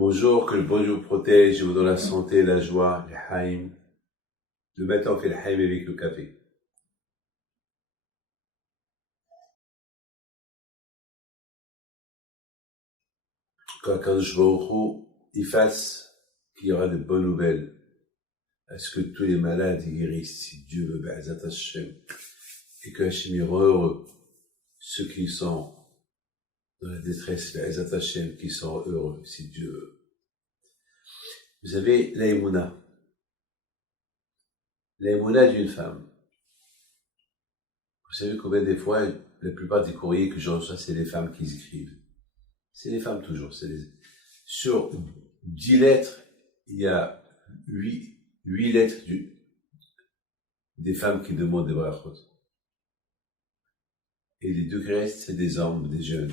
Bonjour, que le bon Dieu vous protège et vous donne la santé, la joie, le haïm. Le matin, on fait le haïm avec le café. Quand Kadosh Baruch Hu, il fasse qu'il y aura de bonnes nouvelles, à ce que tous les malades y guérissent, si Dieu veut, Be'ezat Hashem, et que Hashem y rend heureux ceux qui sont dans la détresse, Be'ezat Hashem, qui sont heureux, si Dieu veut. Vous avez l'aïmouna. L'aïmouna d'une femme. Vous savez combien des fois, la plupart des courriers que je reçois, c'est les femmes qui écrivent. C'est les femmes toujours. Sur 10 lettres, il y a 8 lettres des femmes qui demandent des brachot. Et les deux qui restent, c'est des hommes, des jeunes.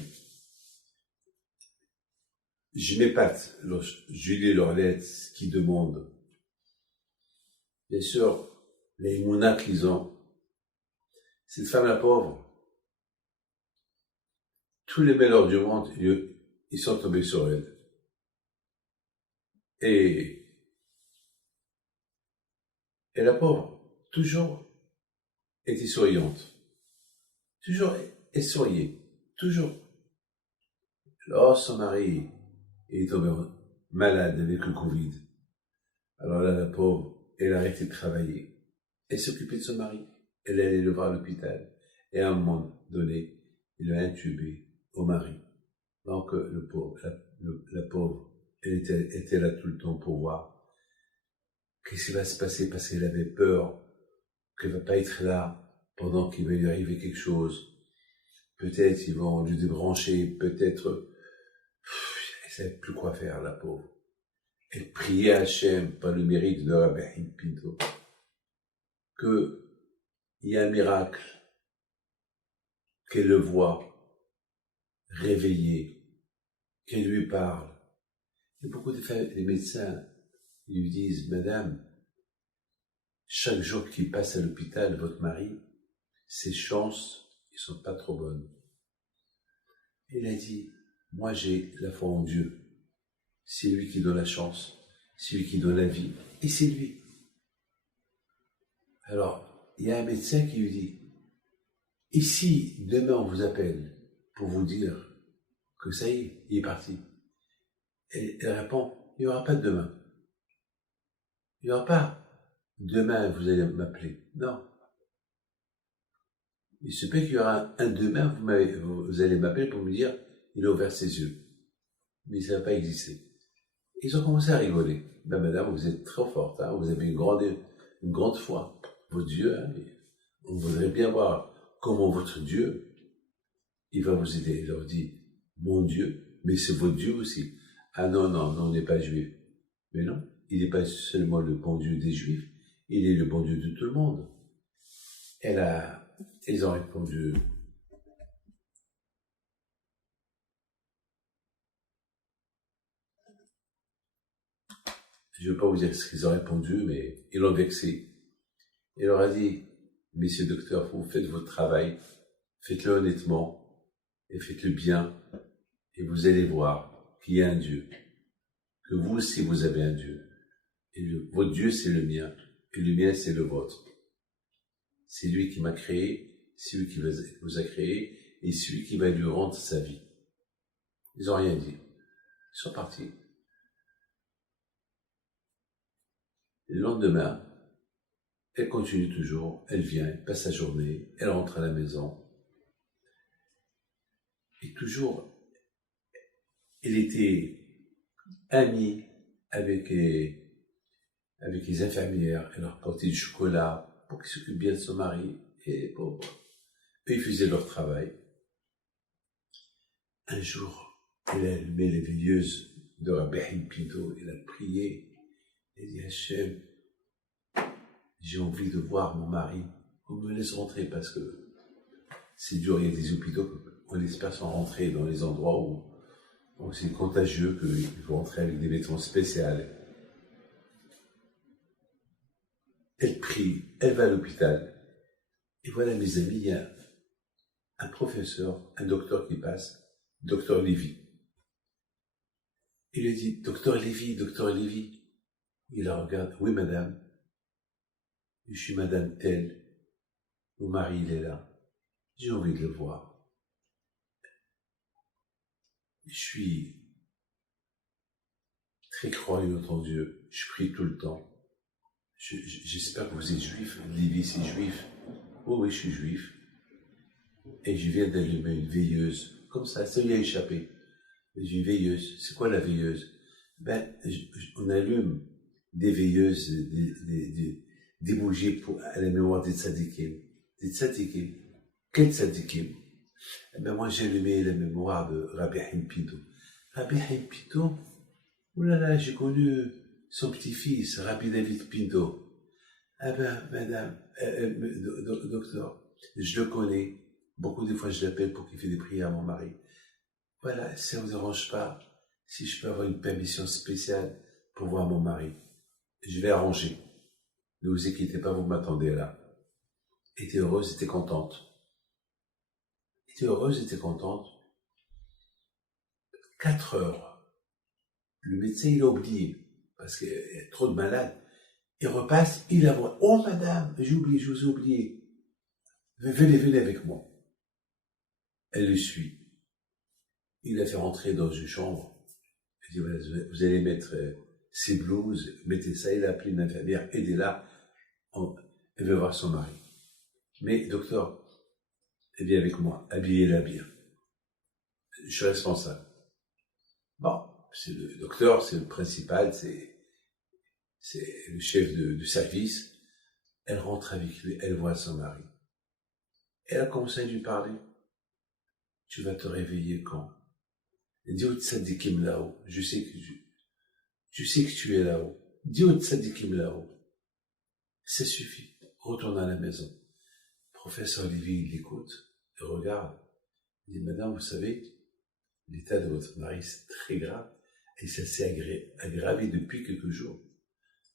Je m'épate lorsque je lis leurs lettres qui demandent. Bien sûr, les mouna qu'ils ont, cette femme la pauvre, tous les malheurs du monde, ils sont tombés sur elle. Et la pauvre, toujours, était souriante. Toujours, elle souriait. Toujours. Alors, son mari est tombé malade avec le Covid. Alors là, la pauvre, elle a arrêté de travailler. Elle s'occupait de son mari. Elle allait le voir à l'hôpital. Et à un moment donné, il a intubé au mari. Donc, la pauvre, elle était là tout le temps pour voir qu'est-ce qui va se passer, parce qu'elle avait peur qu'elle ne va pas être là pendant qu'il va lui arriver quelque chose. Peut-être ils vont lui débrancher, peut-être elle ne savait plus quoi faire, la pauvre. Elle priait à Hachem, par le mérite de Rabbi Pinto, qu'il y ait un miracle, qu'elle le voie, réveillé, qu'elle lui parle. Et beaucoup de médecins lui disent, Madame, chaque jour qu'il passe à l'hôpital, votre mari, ses chances, ils sont pas trop bonnes. Elle a dit, moi j'ai la foi en Dieu. C'est lui qui donne la chance, c'est lui qui donne la vie, et c'est lui. Alors, il y a un médecin qui lui dit, et si demain on vous appelle pour vous dire que ça y est, il est parti. Et elle répond, il n'y aura pas de demain. Il n'y aura pas demain vous allez m'appeler. Non. Il se peut qu'il y aura un demain, vous allez m'appeler pour me dire, il a ouvert ses yeux. Mais ça ne va pas exister. Ils ont commencé à rigoler. Ben, madame, vous êtes trop forte, hein, vous avez une grande foi. Votre Dieu, hein, on voudrait bien voir comment votre Dieu, il va vous aider. Il leur dit, mon Dieu, mais c'est votre Dieu aussi. Ah non, on n'est pas juif. Mais non, il n'est pas seulement le bon Dieu des Juifs, il est le bon Dieu de tout le monde. Ils ont répondu, je ne vais pas vous dire ce qu'ils ont répondu, mais ils l'ont vexé. Il leur a dit, messieurs docteurs, vous faites votre travail, faites-le honnêtement, et faites-le bien, et vous allez voir qu'il y a un Dieu, que vous aussi vous avez un Dieu. Et votre Dieu c'est le mien, et le mien c'est le vôtre. C'est lui qui m'a créé, c'est lui qui vous a créé, et celui qui va lui rendre sa vie. Ils n'ont rien dit. Ils sont partis. Le lendemain, elle continue toujours, elle vient, elle passe sa journée, elle rentre à la maison. Et toujours, elle était amie avec les infirmières, elle leur portait du chocolat pour qu'ils s'occupent bien de son mari, et bon, eux ils faisaient leur travail. Un jour, elle a allumé les veilleuses de Rabbi Pinto, elle a prié, elle dit Hachem, j'ai envie de voir mon mari, on me laisse rentrer parce que c'est dur, il y a des hôpitaux, on laisse personne rentrer dans les endroits où c'est contagieux, qu'il faut rentrer avec des vêtements spéciaux. Elle prie, elle va à l'hôpital. Et voilà, mes amis, il y a un professeur, un docteur qui passe, docteur Lévy. Il lui dit, docteur Lévy, docteur Lévy. Il la regarde, oui madame. Je suis madame telle. Mon mari, il est là. J'ai envie de le voir. Je suis très croyant en Dieu. Je prie tout le temps. J'espère que vous êtes juif. Lévy, c'est juif. Oh oui, je suis juif. Et je viens d'allumer une veilleuse. Comme ça lui a échappé. J'ai une veilleuse. C'est quoi la veilleuse? Ben, on allume des veilleuses, des bougies à la mémoire des tzadikim. Des tzadikim. Quel tzadikim? Eh ben, moi, j'ai allumé la mémoire de Rabbi Haim Pinto. Rabbi Haim Pinto, oh là là, j'ai connu son petit-fils, Rabbi David Pinto. Ah ben, madame, docteur, je le connais. Beaucoup de fois, je l'appelle pour qu'il fasse des prières à mon mari. Voilà, si ça ne vous dérange pas, si je peux avoir une permission spéciale pour voir mon mari, je vais arranger. Ne vous inquiétez pas, vous m'attendez là. Était heureuse, était contente. Était heureuse, était contente. 4 heures. Le médecin, il a oublié, parce qu'il y a trop de malades. Il repasse, il la voit. Oh madame, j'ai oublié, je vous ai oublié. Venez avec moi. Elle le suit. Il la fait rentrer dans une chambre. Il dit, voilà, vous allez mettre ses blouses, mettez ça. Il a appelé une infirmière, aidez-la. Elle veut voir son mari. Mais, docteur, elle vient avec moi, habillez-la bien. Je suis responsable. Bon, c'est le docteur, c'est le principal, c'est le chef du service. Elle rentre avec lui, elle voit son mari. Elle a commencé à lui parler. Tu vas te réveiller quand? Dis au tzadikim là-haut. Je sais que tu es là-haut. Dis au tzadikim là-haut. Ça suffit. Retourne à la maison. Professeur Lévy, il l'écoute. Il regarde. Il dit, madame, vous savez, l'état de votre mari, c'est très grave. Et ça s'est aggravé depuis quelques jours.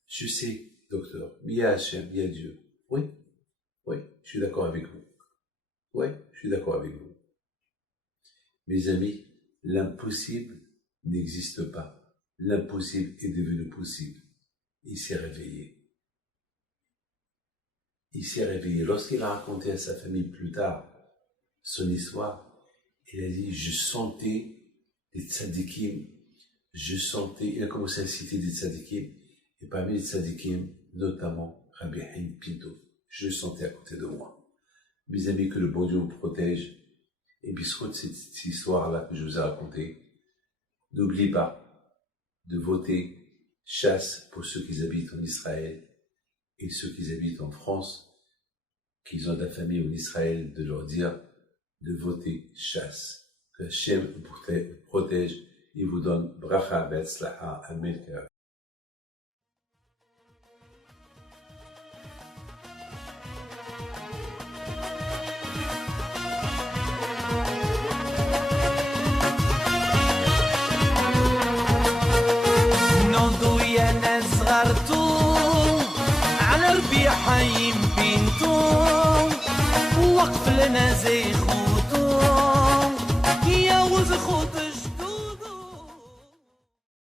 Je sais, docteur. Mia Hachem, Mia Dieu. Oui, je suis d'accord avec vous. Oui, je suis d'accord avec vous. Mes amis, l'impossible n'existe pas. L'impossible est devenu possible. Il s'est réveillé. Il s'est réveillé. Lorsqu'il a raconté à sa famille plus tard son histoire, il a dit, je sentais les tzadikim, il a commencé à citer des tzadikim, et parmi les tzadikim, notamment Rabbi Haim Pinto, je le sentais à côté de moi. Mes amis, que le bon Dieu vous protège. Et puis, sur cette histoire-là que je vous ai racontée, n'oubliez pas de voter chasse pour ceux qui habitent en Israël et ceux qui habitent en France, qui ont de la famille en Israël, de leur dire de voter chasse. Que Hachem vous protège et vous donne bracha be'atzlaha. Amen. على ربيع حيم بنتو وقف لنا زي